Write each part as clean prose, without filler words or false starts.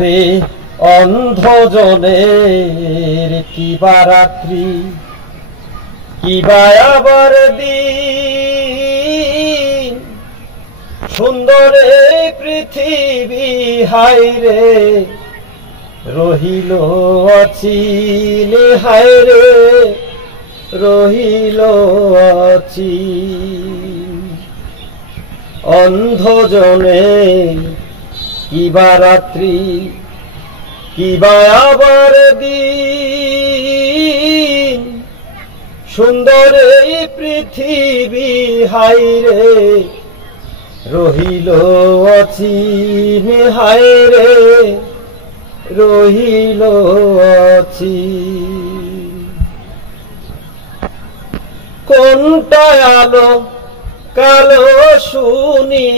রে অন্ধজনের কিবা রাত্রি কিবা আবার দিন, সুন্দর এই পৃথিবী হায়রে রহিল অচিন, হায়রে রহিল অচিন। অন্ধজনে কিবা রাত্রি কিবা আবার দিন, সুন্দর এই পৃথিবী হায়রে রহিল অচিন, হায়রে রহিল অচিন। কোনটা আলো কালো শুনি,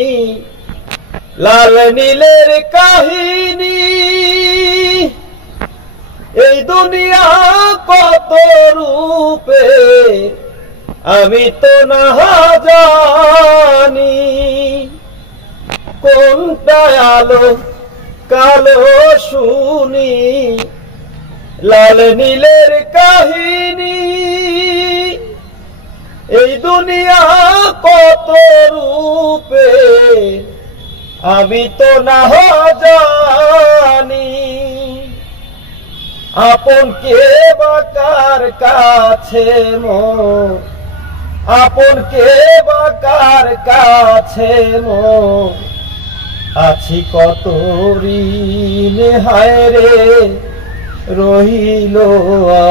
লাল নীলের কাহিনী, এই দুনিয়া কত রূপে আমি তো না জানি। কোনটা আলো কালো শুনি, লাল নীলের কাহিনী, এই দুনিয়া কত রূপে আমি তো না জানি। আপন কে বা কার কাছে মোর, আপন কে বা কার কাছে মোর, আছি কত ঋণ, হায়রে রহিল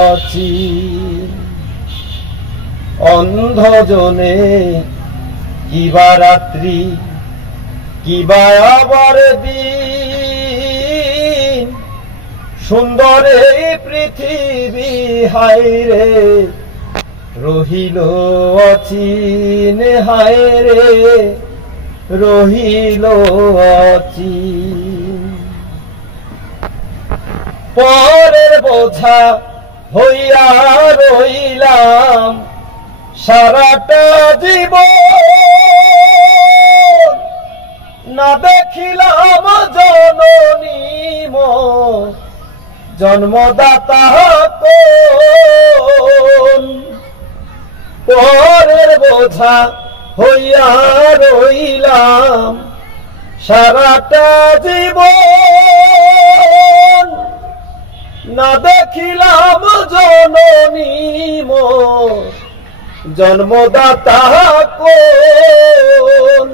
অচিন। অন্ধজনে কিবা রাত্রি কিবা আবার দিন, সুন্দর এই পৃথিবী হায়রে রহিল অচিন, হায়রে রহিল অচিন। পরের বোঝা হইয়া রইলাম সারাটা জীবন, না দেখিলাম জননী মোর জন্মদাতা কোন। পরের বোঝা হইয়া রইলাম সারাটা জীবন, না দেখিলাম জননী মোর জন্মদাতা কোন।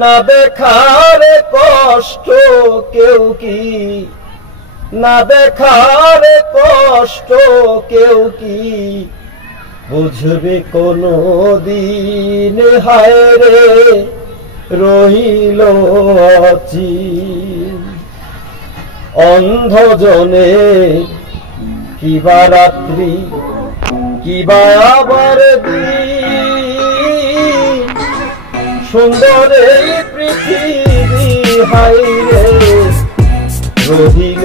না দেখার কষ্ট কেউ কি, না দেখার কষ্ট কেউ কি বুঝবে কোনো দিন, হায়রে রহিল অচিন। অন্ধজনে কিবা রাত্রি কিবা আবার দিন, সুন্দর এই পৃথিবী হায়রে রহিল